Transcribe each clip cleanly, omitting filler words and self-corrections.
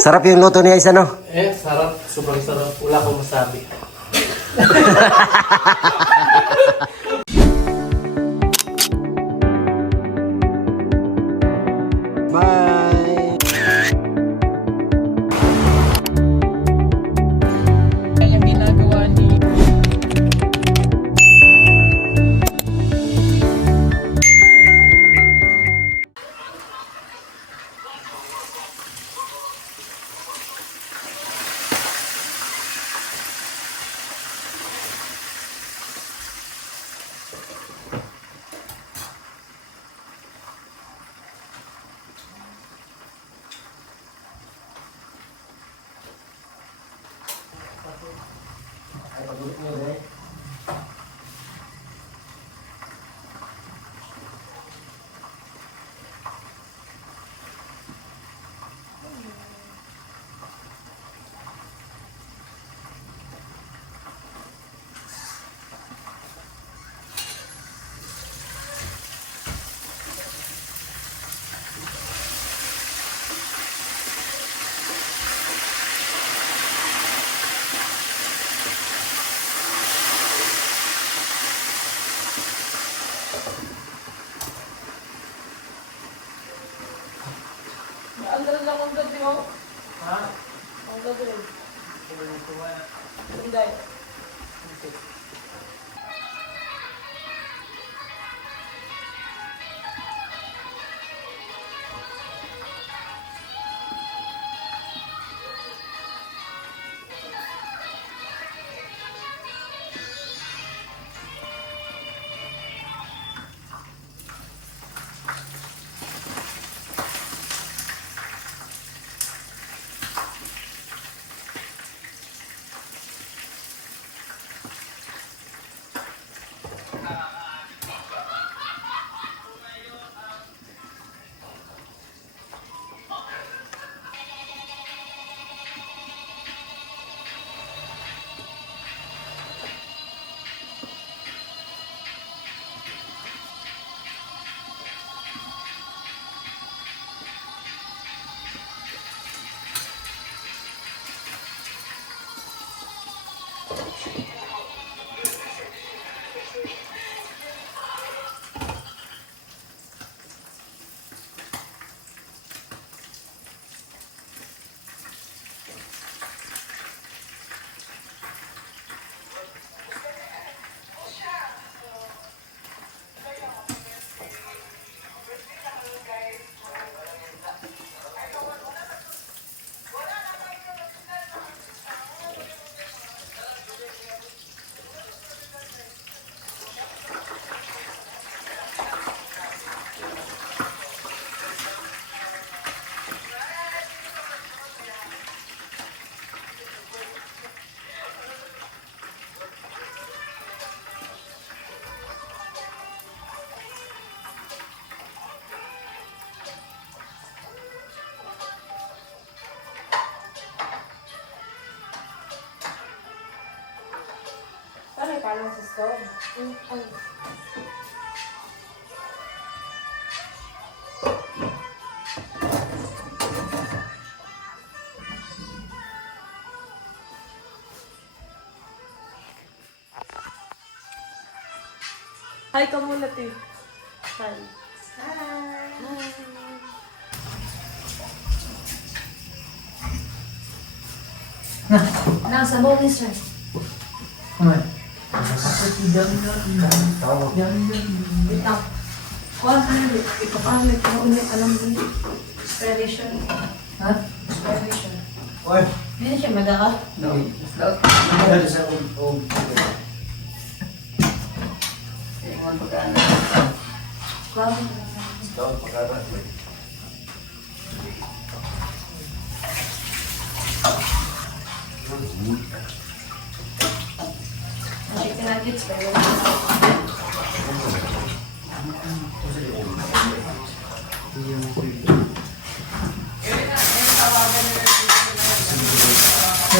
Sarap yung luto niya isa, no? Sarap. Sobrang sarap. Wala akong masabi. Bye! Yung ginagawa ni... Andal lang ang gabi mo. Ha? Ang gabi. Hindi. Paano sa stove? Hi ka muna, Tim. Hi. Nasa bowl ni sir. Wait lang. Kuhan ka na. Ipapamit ko ulit. Alam mo yun. Inspiration. Ha? Inspiration. Oy, Hindi na siya madaka. No. ano sa old Tingnan pagkaan. Kuhan ka daw pagkarat. chicken nuggets. Pero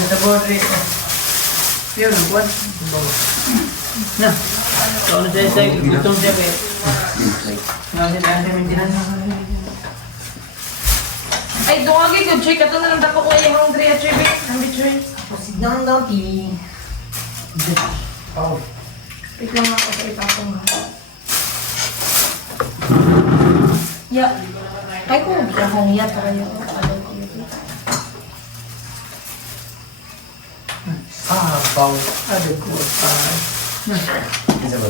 Sa bote. Yun, buwan. Na. So, ano siya sa gutong siya kaya. Nga siya tayo sa maintenance. dungagi ko, check ato na lang dako ko yung hungry at chibi. Hambi chibi. Proceed na lang daw, ti. Oh. Wait lang ako sa itapo nga. Ya. Ay ko, biyahong iya talaga yun. Sabaw. Ano ko pa? Isa ba?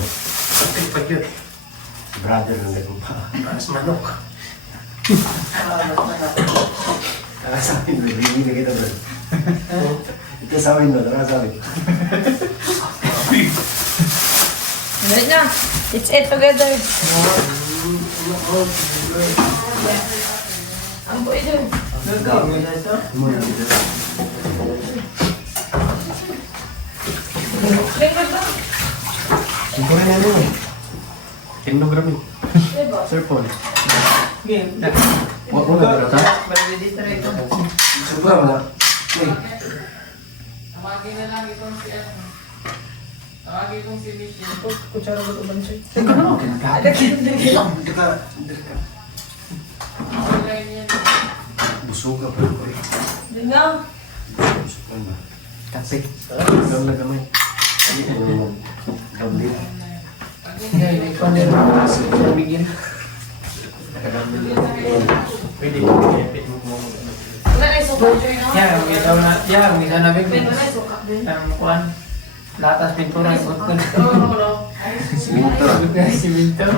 Pagkit. Brother ng ganun pa. Paras manok. Nakasawin mo, hindi na kita bro. Ito sawin mo, nakasawin. Wait na. It's it together. Ang buhay dun. Lingkod ba? Siguro na ano eh. Kilogram yun. Diba? Sir Paul. Huwag mo na bro, ta? Siguro mo na. Tawagin na lang itong si ano. Tawagin kong si Michelle. Kutsara ba ito ba siya? Online yan. Busog ka pa rin ko eh. Di nga. Busog ka ba? Kasi. Gamay na gamay. Ano mo? Double. Hindi, ikaw na rin. Kasi bigyan. Pwede mo i-epit mo kung Wala na yung sukat yun, no? Ang isa na big. Wala na yung sukat din. Ang kuan. Latas pintura yung good ko. Oo. Siminto. Siminto.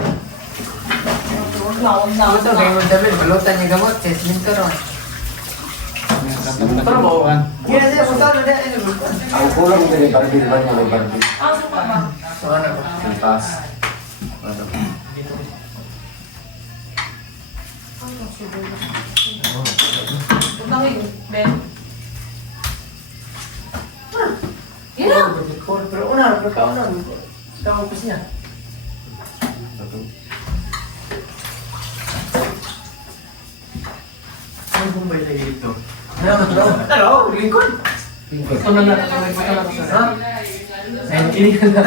Huwag na. Ito kayo mo sabi, balutan niya gamot. Siminto ron. Siminto. Kaya siya kung saan na Ang kulang din yung barbil ba niya? May barbil. Ang sukat ba? So ano ba? Ang taas. Ano? Huwag na kayo, Ben. Yan na. Pero una, pero kauna. Tawag pa siya. ano kung may lagi dito? Hello, lingkod. Ito na lang. Ito na lang sa Ay, kinig ka na.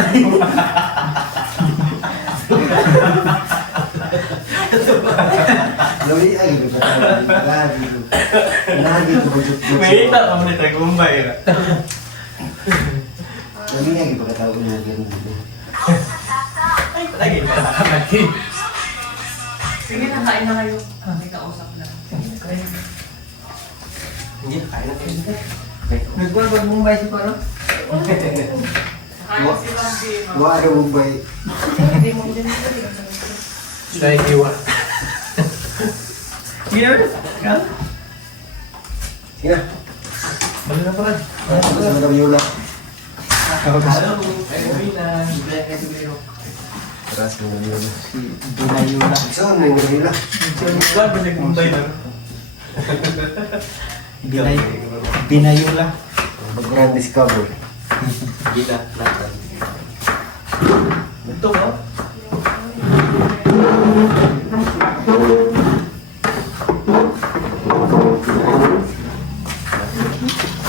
Lawi ay, lagi ko. Lagi ko budget-budget. May ita ka mo nito, kumbay na. Lagi lagi pagkatawag mo ganun dito. Lagi pa lagi. Sige na, kain na kayo. May kausap lang. Hindi, kaya na kayo. Nagkuhan pag Mumbai si Paro? Kain silang di. Mga araw mo ba eh? Hindi mo din ito. Dahil iwa. Yes. Sige na. Balo na pa rin. Tapos na kami yula. Taras mo kami yula. Binayula. Saan mo yung yula? Wala ba nag-kumbay na? Binayula. Mag-grand discover. Gila, lahat. Ito ba?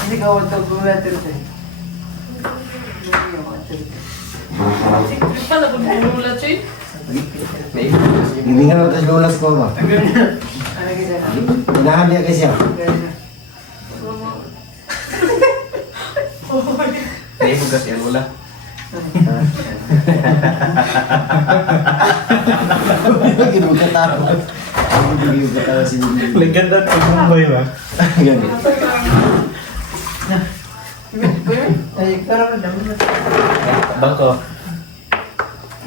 Hindi ka wag tag-letter tayo. Sige pa na kung bumulat siya. Hindi nga naman tayo lulas ko ba? Ano kasi? Inahan niya kasi siya. Kaya mo kasi ang wala. Ginugot ka tao. Ginugot ka tao si Nini. Naganda at kumbay ba? Ganun. Ay, pero dami na. Bangko.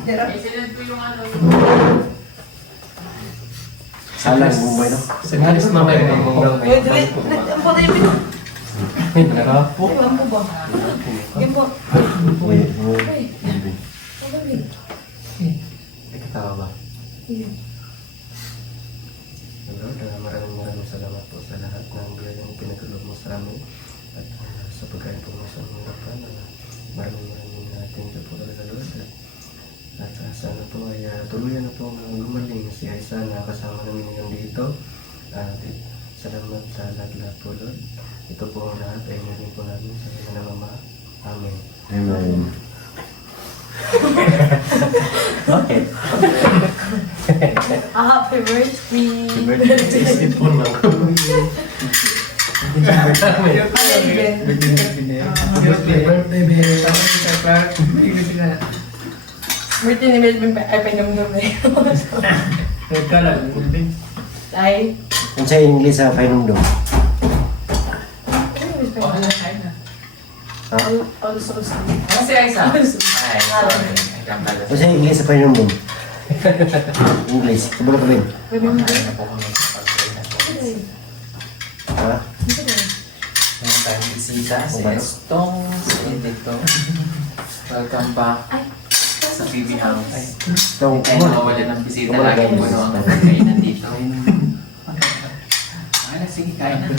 I-send ko yung ano. Salang Mumbai no? Sa galis na may mga Wait, wait. Ang pala yung pito. Narapo. Ang po ba? Yung po. Uy. Ang dami. Nakatawa ba? Lord, maraming salamat po sa lahat ng biyayang pinagulog mo sa amin at sa pagkain po mo sa aming harapan. Maraming thank you po talaga Lord. At sana po ay tuluyan na po gumaling si Aisa na kasama namin ngayon dito. At salamat sa lahat po Lord. Ito po ang lahat ay naging po namin sa mga namama. Amen. Amen. Okay. Happy birthday. Cellphone lang ko. Birthday ni Melvin ay pinamdum na yun. Ay. Kung sa English sa painumdum. Ha? Also, Kasi ay isa. Ay, sorry. Kung sa English sa painumdum. English. Kabalo ka rin. Ha? Meron tayong bisita si Estong, si Edito. Welcome back sa PB House. Ikaw, Kaya nawawala ng bisita lagi puno ang kainan dito. Ay, sige, kain na.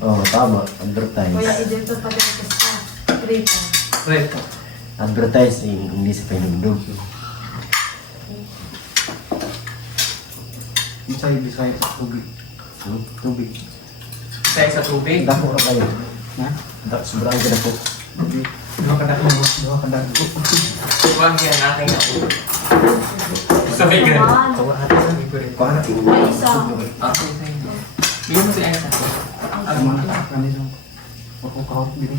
oh, tama. Kuya, Advertise. idento pa din sa Rita. Reto. Advertise sa English sa painumdum. Bisay sa tubig. Tubig. Isa sa tubig. Dako ka kayo. Ha? Sobrang ka dako. Dua kadako. Huwag yan aking ako. Sabay ka. Tawa ate sa mi ko rin. Kuha na. Ay, isa. Okay, thank you. Bigyan mo si Aisa. Ang mga kanino. Ako kahit din.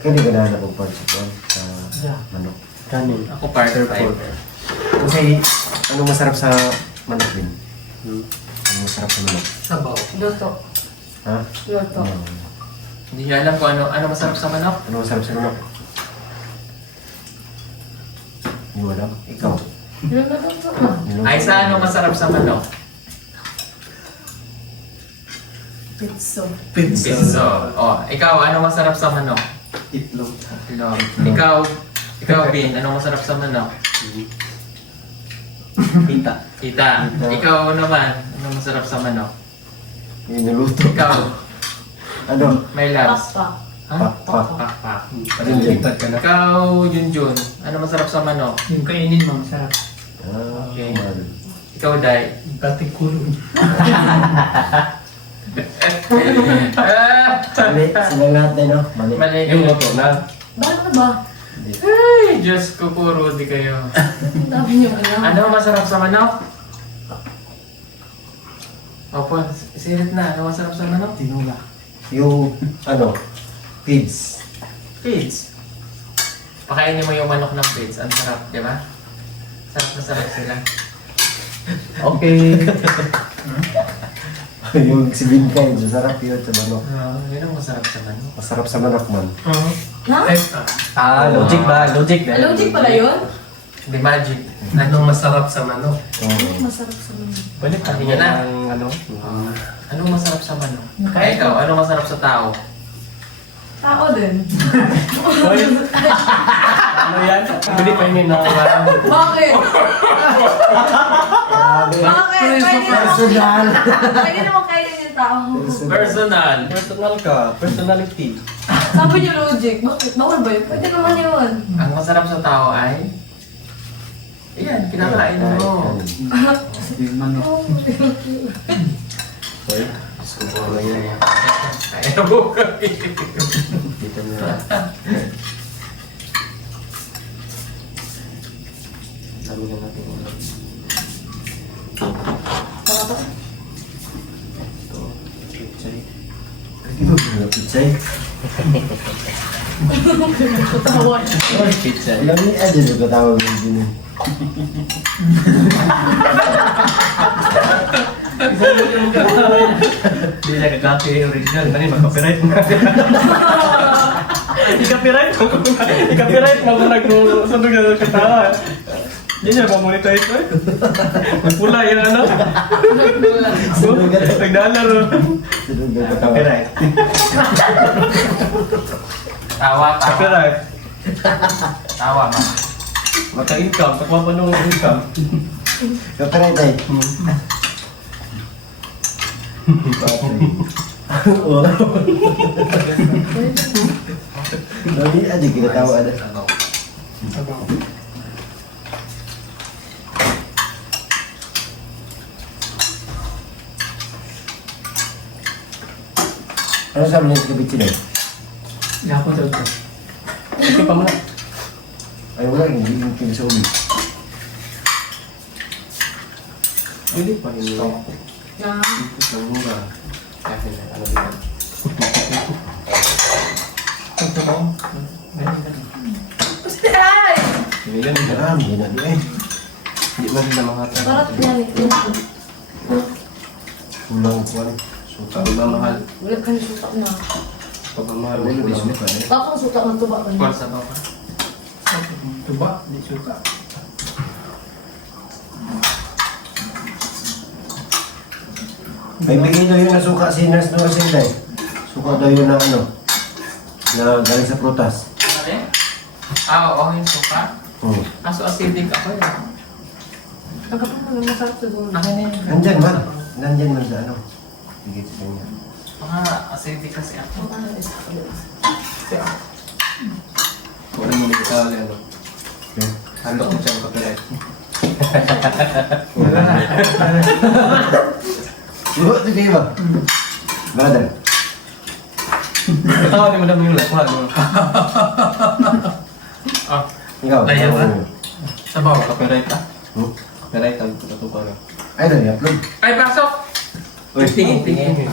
Kani ganahan akong pansipon sa manok. Kanin. Ako partner five. Kasi, anong masarap sa manok din? Anong masarap sa manok? Sabaw. Luto. Ha? Luto. Hindi niya alam kung ano masarap sa manok. Anong masarap sa manok? Hindi mo alam? Ikaw? Yun na luto. Niluto. Aisa, ano masarap sa manok? Pizza. Piso. Oh, ikaw, ano masarap sa manok? Itlog. Itlog. Ikaw, Bin, ano masarap sa manok? Pita. Kita. Ikaw naman, ano masarap sa manok? Yung niluto. Ikaw, Ano? may labs. Pasta. Ha? Pak. Pakpak. Palilipat ka na. Ikaw, Junjun, ano masarap sa manok? Yung kainin mo, masarap. Okay. Man. Ikaw, Dai. Batik kulong. Mali. Silang lahat din, no? Mali. Mali. Yung luto na. Bakit na ba? Ay, Diyos ko, puro di kayo. Ang dami niyo alam. Ano masarap sa manok? Opo, sirit na. Ano masarap sa manok? Tinula. Yung, ano, feeds. Pids. Pakainin mo yung manok ng pids. Ang sarap, di ba? Sarap na sarap sila. Okay. Yung si Binkay, sarap yun sa manok. Yun ang masarap sa manok. Masarap sa manok man. Ha? Logic ba? Logic na. Logic pala yun? The magic. Anong masarap sa manok? Oo. Masarap sa mga. Pwede pa Tingnan na. ano? Anong masarap sa manok? Ay, ikaw, anong masarap sa tao? Tao din. Ano yan? Pwede pa yun na Bakit? Bakit? Personal. Pwede naman kainin yung tao. Personal. Personal ka. Personality. Sabi niyo logic. Bakit? Bawal ba yun? Pwede naman yun. Ang masarap sa tao ay... Ayan, kinakain mo. Yung manok. Oh, Sorry. Gusto ko yun. Ayaw mo kami. Dito na. Dami na natin ulo. Ito, pichay. Ito, pichay. Katawan. Pizza. Alam ni Aja juga tahu begini. Hindi na kagati original. Nani, mag-copyright mo. I-copyright mo. I-copyright mo kung nagsunog na sa katawa. Hindi niya pa-monetize mo. Magpula yung ano. Nagdala ro. Sudah tahu. Copyright. Tawa. Copyright. Tawa, ma. Maka-income. Takwa pa nung income. Copyright ay. Oh. Dodi aja kita tahu ada. Ano sabi niya sa kabitsin eh? Yapon sa ito. Ito pa muna. Ayaw lang, hindi yung kinisobi. Hindi pa rin ito. Na, Ang mura. Kasi na, ano dito. Ito ko. Ganyan. gusto ay! Yan, Marami na di eh. Hindi man sila makatapos. Barat yan ito. Kulang ko ano. Suka, pagmamahal. Wala ka ni suka na. Pagmamahal. Kulang Please, ko ano. Bakang suka ng tuba ka niya. Kwarsa ba pa? Tuba, di suka. May bigay daw yun na suka si Nurse Nora Sinday. Suka daw yun na ano. Na galing sa prutas. Ano? Oo, yung suka. Kaso acidic ako yun. Nagkapang naman masarap siguro. Akin na yun. Nandyan man. Nandyan man sa ano. Bigay sa kanya. Mga acidic kasi ako. Ano na isa ko yun? Wala mo nito sa ano. Okay. Handok mo siya ang copyright. Suka ito kayo ba? Brother. Katawa ni Madam Yula. Kuha mo. Ah, Ikaw. Layan ba? ano? sabaw. Copyright ka? Hmm? Copyright ang tutupa na. Ay, dali, upload. Ay, pasok! Uy, Tingin, tingin.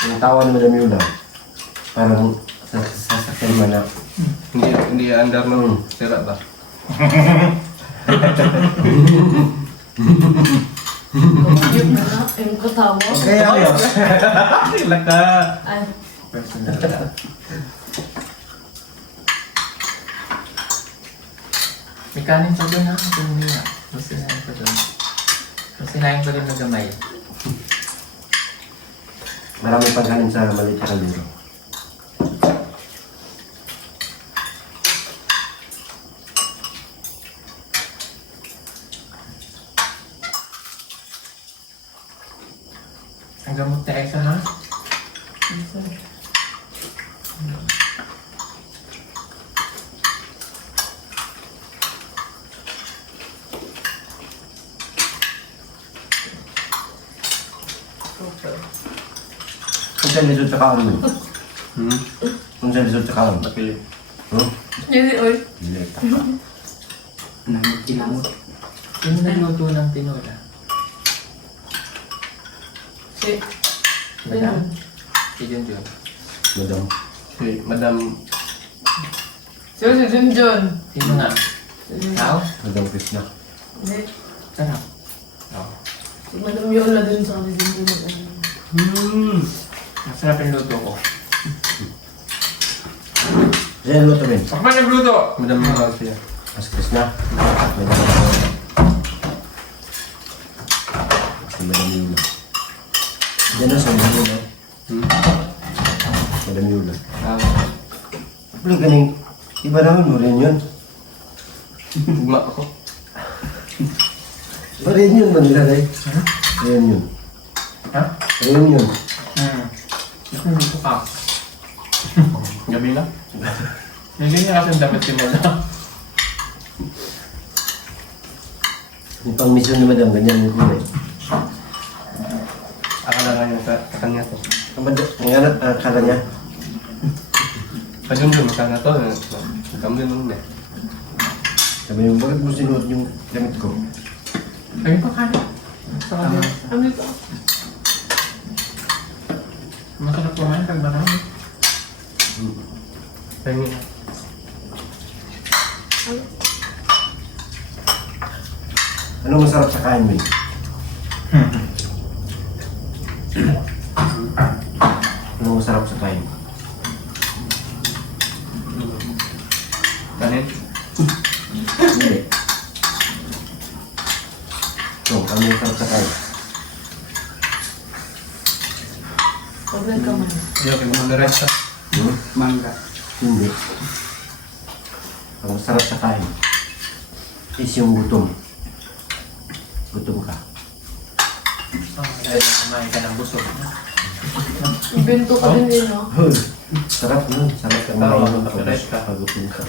Yung tawa ni Madam Yula. Parang sasakyan man na. Hindi under no. Sira ba? Yung na, yung katawa. Kaya yun. Sila ka. Ay, Personal. May kanin pa doon ha. Tumingin. Masinayin ko doon. Masinayin ko doon na gamay. Marami pang kanin sa maliit na kaldero. Ang gamot na Eka ha. Kung saan lisod sa kaon mo? Hmm? Kung saan lisod sa kaon? Napili. hindi, oy. Hindi, taka. Sino nagluto ng tinola? Si, Madam? Si Junjun. Madam. Si Madam. si Junjun. Sino nga? Ikaw? Madam Krishna. Hindi. Sarap. Oo. Si Madam Yola dun sa kami Junjun. Masarap yung luto ko. Diyan luto rin. Ako pa nagluto! Madam Yula siya. Mas Krishna. Madam. Si Madam Yula. Diyan na sa Madam Yula. Hmm? Madam Yula. Ah, Pero galing. Iba naman mo rin yun. tugma ako. Pa rin yun man nilagay. Rin yun. Ha? Rin yun. Nagluto ka. Gabi na. Hindi niya kasi damit si Mola. Yung pang mission ni Madam, ganyan yung kulay. Akala nga niya sa kanya to. Ngayon at kala niya. Sa Junjun, magkana to. Kamli naman eh. Sabi niyo, bakit mo sinuot yung damit ko? Kami pa kanin. Sa kanila. Ano ito? Masarap kumain pag marami. Pengi na. Ano masarap sa kain mo? Ano masarap sa kain? Kanin? Hindi. So, ano masarap sa kain? Paglag ka man. Hindi ako yung rest ah. Mangga. Hindi. Ang masarap sa kain is yung gutom. Gutom ka. Dahil kumain ka ng busog. Ibento ka din yun, no? Sarap nun. Sarap ka Tama, kumain ng kapirest ka. pag gutom ka.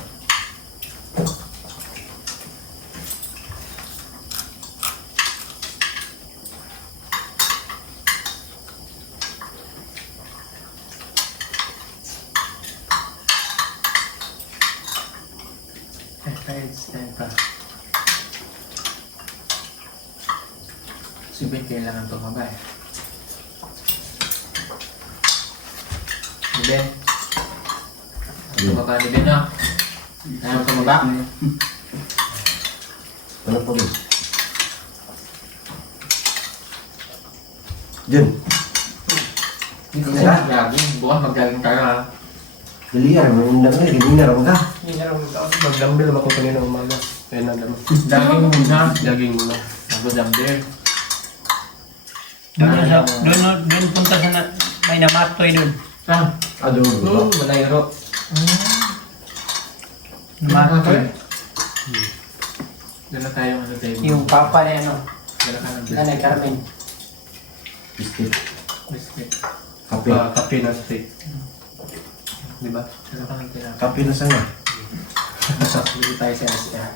Sides and pa. Si Ben kailangan tumaba eh. Si Ben. Tumaba ni Ben no? Ayaw tumaba? Ano pa ba? Diyan. Hindi kasi mag-jogging. Bukas mag-jogging tayo ha. Dali yan. Hindi na raw ka. Hindi nga mag-dumbbell naman ko kanina umaga. Kaya na naman. Jogging muna. Jogging muna. Mag-dumbbell. Doon punta sa may namatoy doon. Saan? Doon. Oo, malayro. Namatoy. Dala tayo ano tayo. Yung papa na ano, Dala ka ng Nanay Carmen. Biscuit. biscuit. Kape. Kape na steak. Diba? Dala ka ng tinapay. Kape na sana. Dito tayo sa SR.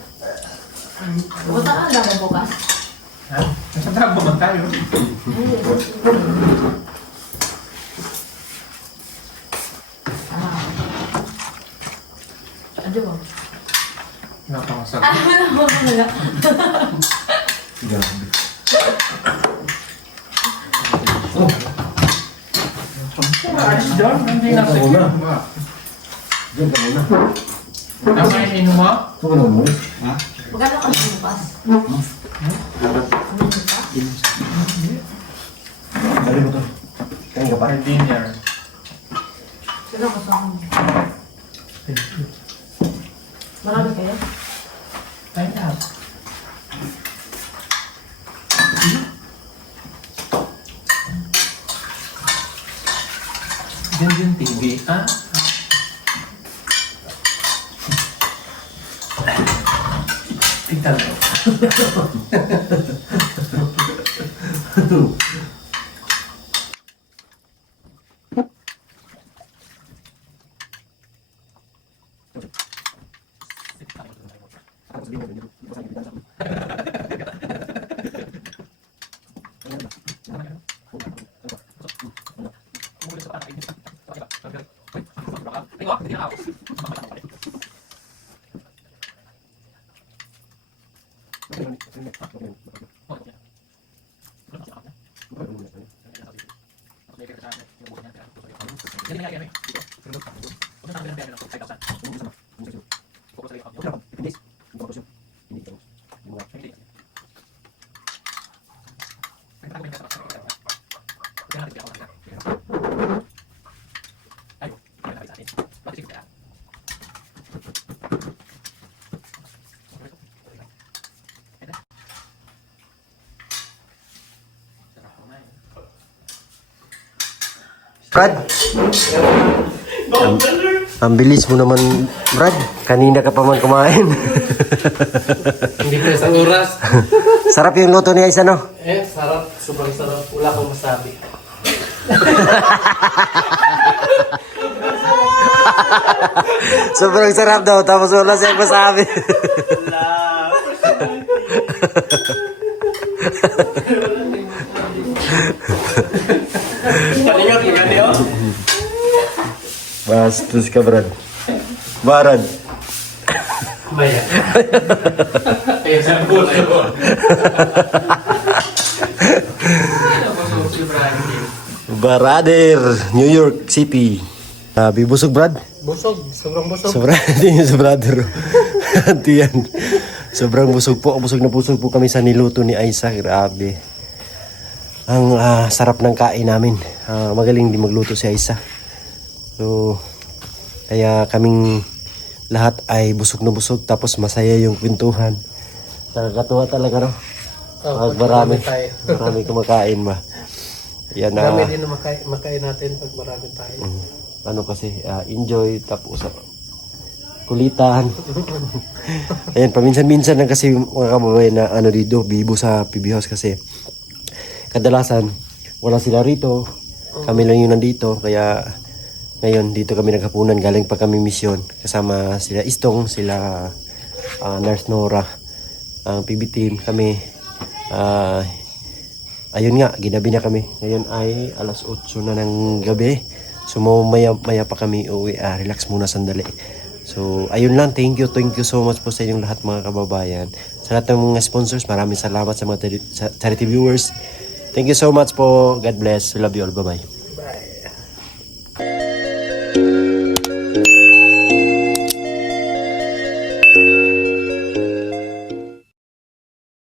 Buta ka lang mo bukas. Ha? Nasa trabaho ba tayo? Ano ba? Napangasag. Wala. Grabe. Alis doon. Hindi na Diyan ka muna. Diyan ka muna. Tama yung ino mo? Ito ka na muna. Magkano ka ng bukas? Dali mo to. Kain ka pa. Para dinner. Sino kasama mo? Marami kayo? Ay na. Diyan yung TV. Ah? Tignan mo. Brad. Ang bilis mo naman, Brad. Kanina ka pa man kumain. Hindi ko sa oras. Sarap yung luto ni Aisa, no? Sarap. Sobrang sarap. Wala akong masabi. Sobrang sarap daw, tapos wala siyang masabi. Palingat mo gani oh. Bastos ka, Brad. Barad. Maya. Ayun sa bull. Barader, New York City. Sabi, busog, Brad? Busog. Sobrang busog. Sobrang, hindi yung sa brother. Hindi yan. Sobrang busog po. Busog na busog po kami sa niluto ni Aisa. Grabe. Ang sarap ng kain namin. Magaling din magluto si Aisa. So, kaya kaming lahat ay busog na busog. Tapos masaya yung kwentuhan. Nakakatuwa talaga, no? Pag marami kumakain ba. Yan, Marami din na makain natin pag marami tayo. ano kasi, enjoy, tapos kulitan. Ayan, paminsan-minsan lang kasi mga kababayan na ano dito, bibo sa PB House kasi kadalasan wala sila rito, kami lang yun nandito, kaya ngayon dito kami naghapunan, galing pa kami misyon kasama sila Istong, sila Nurse Nora, ang PB team kami. Ayun nga, ginabi na kami. Ngayon ay alas 8 na ng gabi. So maya pa kami uwi, relax muna sandali. So So, ayun lang. Thank you so much po sa inyong lahat mga kababayan. Sa lahat ng mga sponsors, maraming salamat sa mga charity viewers. Thank you so much po. God bless. We love you all. Bye-bye.